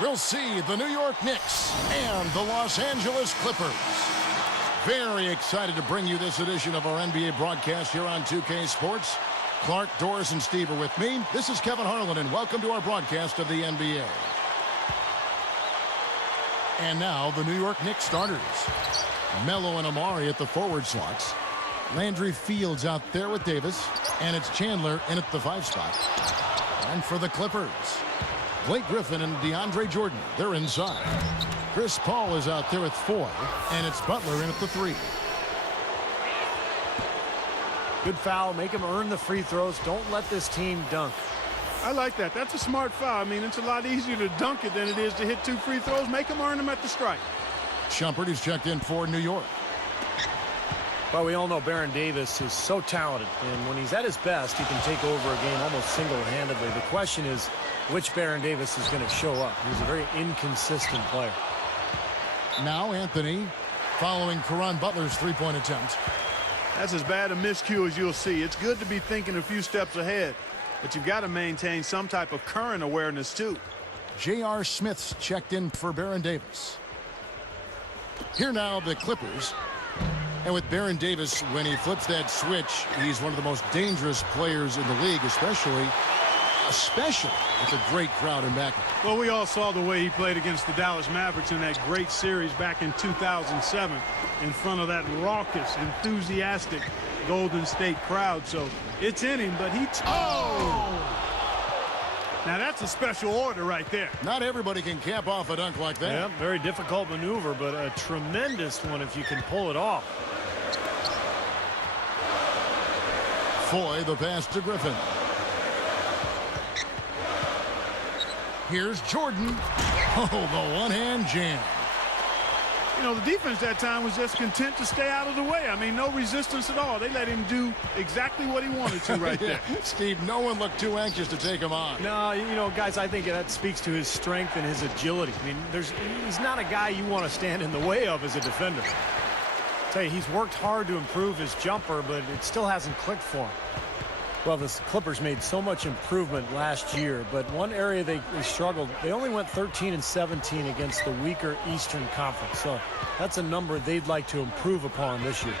we'll see the New York Knicks and the Los Angeles Clippers. Very excited to bring you this edition of our NBA broadcast here on 2K Sports. Clark, Doris, and Steve are with me. This is Kevin Harlan, and welcome to our broadcast of the NBA. And now, the New York Knicks starters. Melo and Amari at the forward slots. Landry Fields out there with Davis. And it's Chandler in at the 5 spot. And for the Clippers, Blake Griffin and DeAndre Jordan, they're inside. Chris Paul is out there with 4. And it's Butler in at the 3. Good foul. Make him earn the free throws. Don't let this team dunk. I like that. That's a smart foul. I mean, it's a lot easier to dunk it than it is to hit 2 free throws. Make them earn them at the stripe. Shumpert is checked in for New York. Well, we all know Baron Davis is so talented, and when he's at his best, he can take over a game almost single-handedly. The question is which Baron Davis is going to show up. He's a very inconsistent player. Now Anthony following Caron Butler's three-point attempt. That's as bad a miscue as you'll see. It's good to be thinking a few steps ahead, but you've got to maintain some type of current awareness, too. J.R. Smith's checked in for Baron Davis. Here now the Clippers. And with Baron Davis, when he flips that switch, he's one of the most dangerous players in the league, especially with a great crowd in backup. Well, we all saw the way he played against the Dallas Mavericks in that great series back in 2007 in front of that raucous, enthusiastic Golden State crowd. So it's in him, but now that's a special order right there. Not everybody can cap off a dunk like that. Yeah, very difficult maneuver, but a tremendous one if you can pull it off. Foy, the pass to Griffin. Here's Jordan. Oh, the one-hand jam. You know, the defense that time was just content to stay out of the way. I mean, no resistance at all. They let him do exactly what he wanted to right there. Steve, no one looked too anxious to take him on. No, you know, guys, I think that speaks to his strength and his agility. I mean, he's not a guy you want to stand in the way of as a defender. I tell you, he's worked hard to improve his jumper, but it still hasn't clicked for him. Well, the Clippers made so much improvement last year, but one area they struggled, they only went 13-17 against the weaker Eastern Conference. So that's a number they'd like to improve upon this year.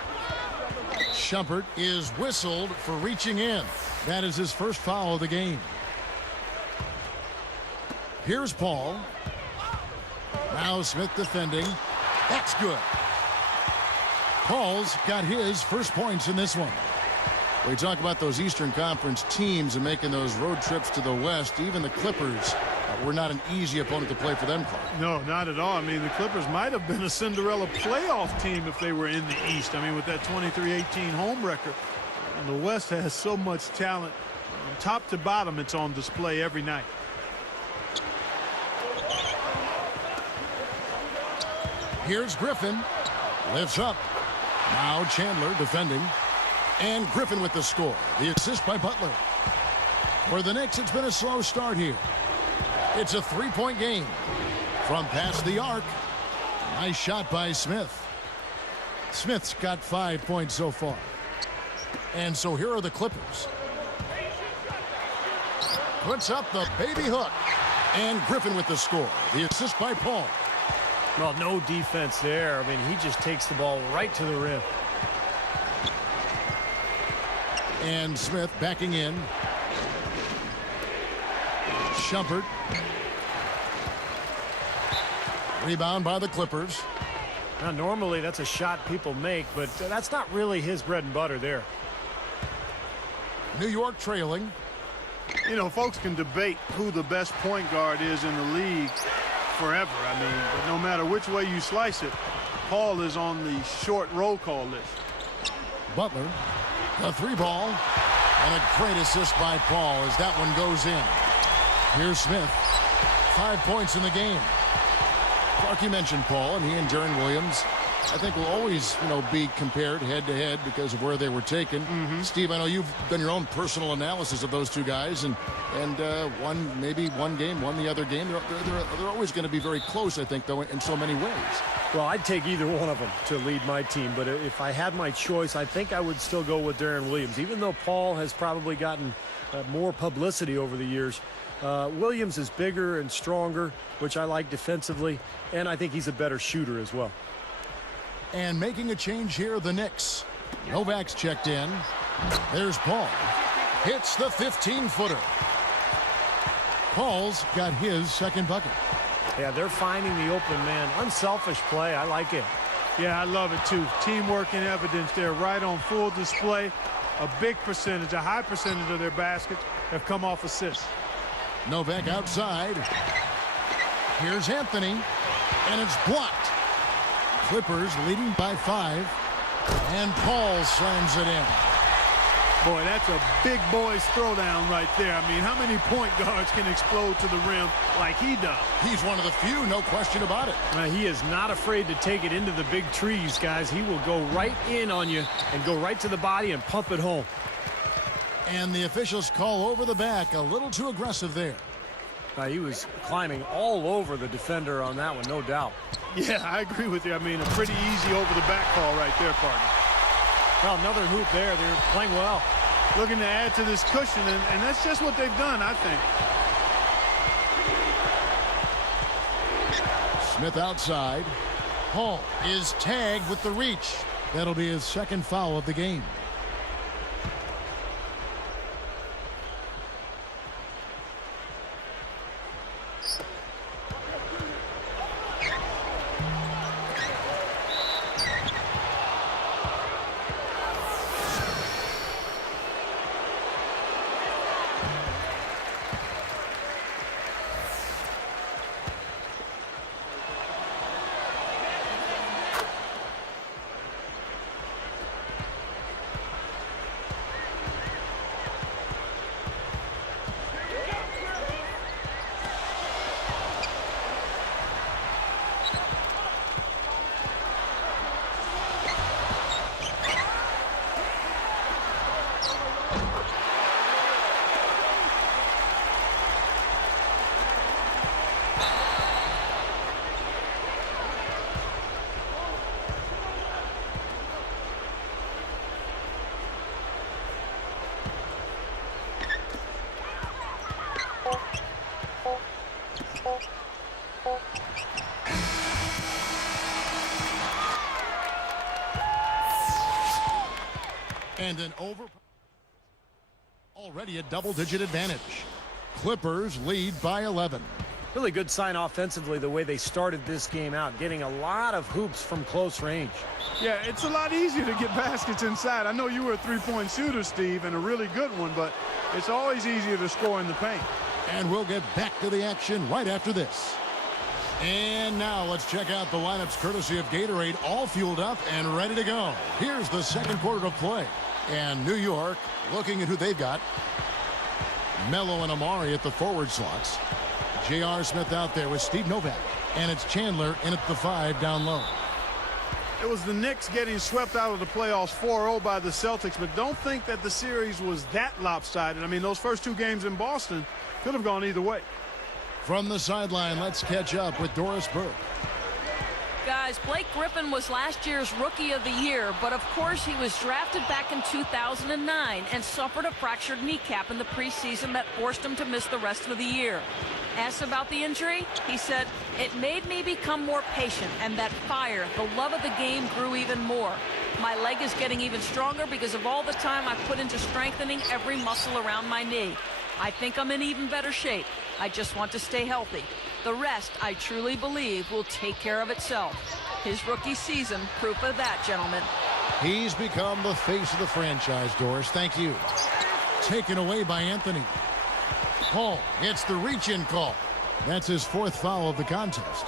Shumpert is whistled for reaching in. That is his first foul of the game. Here's Paul. Now Smith defending. That's good. Paul's got his first points in this one. We talk about those Eastern Conference teams and making those road trips to the West. Even the Clippers were not an easy opponent to play for them, Clark. No, not at all. I mean, the Clippers might have been a Cinderella playoff team if they were in the East. I mean, with that 23-18 home record. And the West has so much talent. From top to bottom, it's on display every night. Here's Griffin. Lifts up. Now Chandler defending. And Griffin with the score. The assist by Butler. For the Knicks, it's been a slow start here. It's a three-point game. From past the arc. Nice shot by Smith. Smith's got 5 points so far. And so here are the Clippers. Puts up the baby hook. And Griffin with the score. The assist by Paul. Well, no defense there. I mean, he just takes the ball right to the rim. And Smith backing in. Shumpert. Rebound by the Clippers. Now, normally that's a shot people make, but that's not really his bread and butter there. New York trailing. You know, folks can debate who the best point guard is in the league forever. I mean, but no matter which way you slice it, Paul is on the short roll call list. Butler. A 3-ball. And a great assist by Paul as that one goes in. Here's Smith. 5 points in the game. Clark, you mentioned Paul, and he and Deron Williams, I think, will always, be compared head-to-head because of where they were taken. Steve, I know you've done your own personal analysis of those two guys, and maybe one game, won the other game. They're always going to be very close, I think, though, in so many ways. Well, I'd take either one of them to lead my team, but if I had my choice, I think I would still go with Deron Williams. Even though Paul has probably gotten more publicity over the years, Williams is bigger and stronger, which I like defensively, and I think he's a better shooter as well. And making a change here, the Knicks. Novak's checked in. There's Paul. Hits the 15-footer. Paul's got his second bucket. Yeah, they're finding the open man. Unselfish play. I like it. Yeah, I love it too. Teamwork in evidence there, right on full display. A big percentage, a high percentage of their baskets have come off assists. Novak outside. Here's Anthony, and it's blocked. Clippers leading by 5, and Paul slams it in. Boy, that's a big boy's throwdown right there. I mean, how many point guards can explode to the rim like he does? He's one of the few, no question about it. He is not afraid to take it into the big trees, guys. He will go right in on you and go right to the body and pump it home. And the officials call over the back, a little too aggressive there. He was climbing all over the defender on that one, no doubt. Yeah, I agree with you. I mean, a pretty easy over-the-back call right there, partner. Well, another hoop there. They're playing well. Looking to add to this cushion, and that's just what they've done, I think. Smith outside. Paul is tagged with the reach. That'll be his second foul of the game. And an already a double-digit advantage. Clippers lead by 11. Really good sign offensively the way they started this game out, getting a lot of hoops from close range. Yeah, it's a lot easier to get baskets inside. I know you were a three-point shooter, Steve, and a really good one, but it's always easier to score in the paint. And we'll get back to the action right after this. And now let's check out the lineups courtesy of Gatorade, all fueled up and ready to go. Here's the second quarter of play. And New York looking at who they've got. Melo and Amari at the forward slots. J.R. Smith out there with Steve Novak. And it's Chandler in at the 5 down low. It was the Knicks getting swept out of the playoffs 4-0 by the Celtics, but don't think that the series was that lopsided. I mean, those first two games in Boston could have gone either way. From the sideline, let's catch up with Doris Burke. Guys, Blake Griffin was last year's Rookie of the Year, but of course he was drafted back in 2009 and suffered a fractured kneecap in the preseason that forced him to miss the rest of the year. Asked about the injury, he said, "It made me become more patient, and that fire, the love of the game, grew even more. My leg is getting even stronger because of all the time I've put into strengthening every muscle around my knee. I think I'm in even better shape. I just want to stay healthy. The rest, I truly believe, will take care of itself." His rookie season, proof of that, gentlemen. He's become the face of the franchise, Doris. Thank you. Taken away by Anthony. Paul gets the reach-in call. That's his 4th foul of the contest.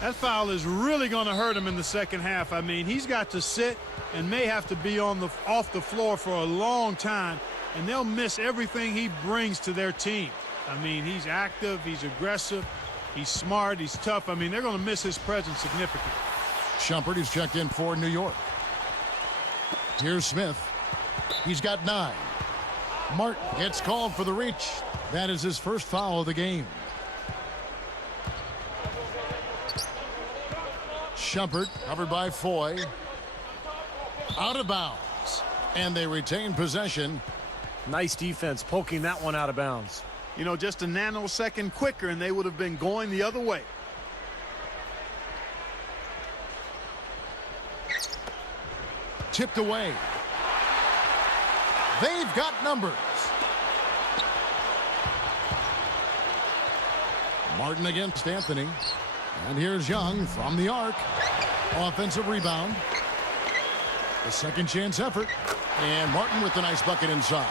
That foul is really going to hurt him in the second half. I mean, he's got to sit and may have to be off the floor for a long time, and they'll miss everything he brings to their team. I mean, he's active, he's aggressive, he's smart, he's tough. I mean, they're going to miss his presence significantly. Shumpert is checked in for New York. Here's Smith. He's got 9. Martin gets called for the reach. That is his first foul of the game. Shumpert covered by Foy. Out of bounds. And they retain possession. Nice defense poking that one out of bounds. you know, just a nanosecond quicker, and they would have been going the other way. Tipped away. They've got numbers. Martin against Anthony. And here's Young from the arc. Offensive rebound. A second chance effort. And Martin with the nice bucket inside.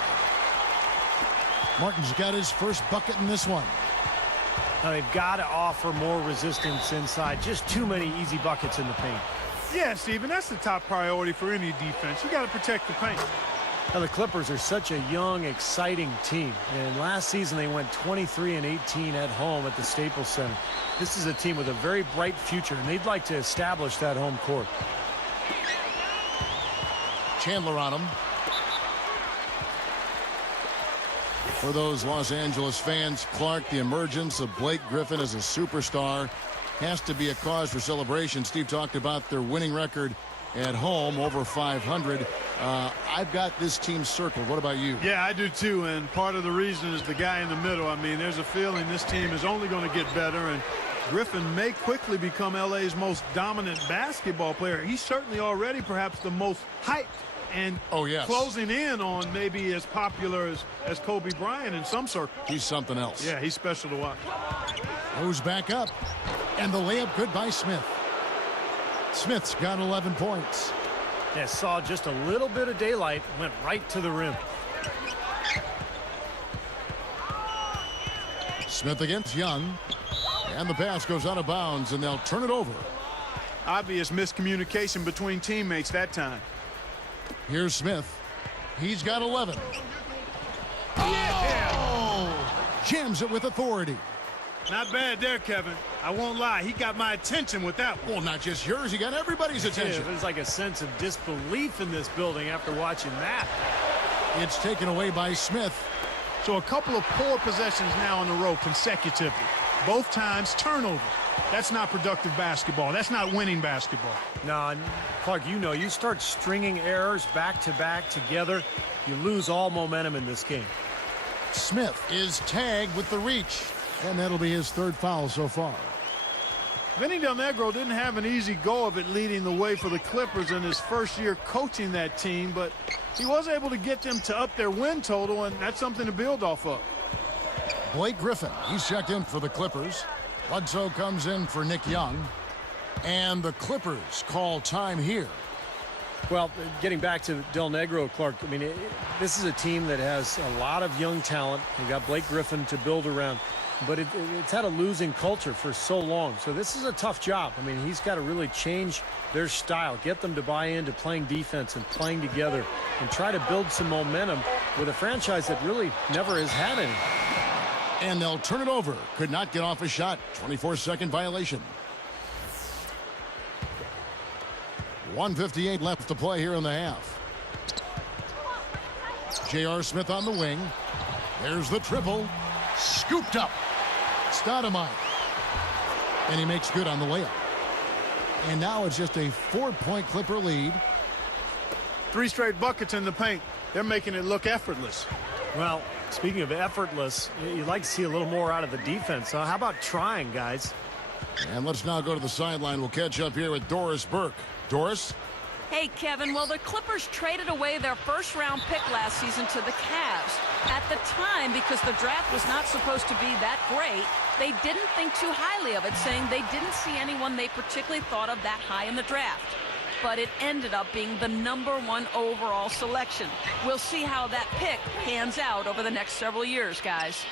Martin's got his first bucket in this one. Now they've got to offer more resistance inside. Just too many easy buckets in the paint. Yeah, Steven, that's the top priority for any defense. You got to protect the paint. Now the Clippers are such a young, exciting team. And last season they went 23-18 at home at the Staples Center. This is a team with a very bright future, and they'd like to establish that home court. Chandler on him. For those Los Angeles fans, Clark, the emergence of Blake Griffin as a superstar has to be a cause for celebration. Steve talked about their winning record at home, over 500. I've got this team circled. What about you? Yeah, I do too, and part of the reason is the guy in the middle. I mean, there's a feeling this team is only going to get better, and Griffin may quickly become LA's most dominant basketball player. He's certainly already perhaps the most hyped and closing in on maybe as popular as Kobe Bryant in some circles. He's something else. Yeah, he's special to watch. Goes back up, and the layup good by Smith. Smith's got 11 points. Yeah, saw just a little bit of daylight, went right to the rim. Smith against Young, and the pass goes out of bounds, and they'll turn it over. Obvious miscommunication between teammates that time. Here's Smith. He's got 11. Yeah. Oh! Jams it with authority. Not bad there, Kevin. I won't lie. He got my attention with that one. Well, not just yours. He got everybody's attention. Yeah, there's like a sense of disbelief in this building after watching that. It's taken away by Smith. So a couple of poor possessions now in a row consecutively. Both times turnover. That's not productive basketball. That's not winning basketball. No, Clark, you know, you start stringing errors back to back together, you lose all momentum in this game. Smith is tagged with the reach, and that'll be his third foul so far. Vinny Del Negro didn't have an easy go of it leading the way for the Clippers in his first year coaching that team, but he was able to get them to up their win total, and that's something to build off of. Blake Griffin, he's checked in for the Clippers. Bledsoe comes in for Nick Young. And the Clippers call time here. Well, getting back to Del Negro, Clark, I mean, this is a team that has a lot of young talent. They got Blake Griffin to build around, but it's had a losing culture for so long. So this is a tough job. I mean, he's got to really change their style, get them to buy into playing defense and playing together, and try to build some momentum with a franchise that really never has had any. And they'll turn it over. Could not get off a shot. 24-second violation. 1:58 left to play here in the half. J.R. Smith on the wing. There's the triple. Scooped up. Stoudemire. And he makes good on the layup. And now it's just a 4-point Clipper lead. 3 straight buckets in the paint. They're making it look effortless. Well, speaking of effortless, you'd like to see a little more out of the defense. How about trying, guys? And let's now go to the sideline. We'll catch up here with Doris Burke. Doris? Hey, Kevin, well, the Clippers traded away their first-round pick last season to the Cavs. At the time, because the draft was not supposed to be that great, they didn't think too highly of it, saying they didn't see anyone they particularly thought of that high in the draft. But it ended up being the #1 overall selection. We'll see how that pick pans out over the next several years, guys.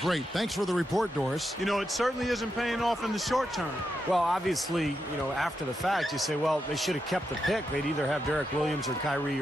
Great. Thanks for the report, Doris. You know, it certainly isn't paying off in the short term. Well, obviously, you know, after the fact, you say, well, they should have kept the pick. They'd either have Derek Williams or Kyrie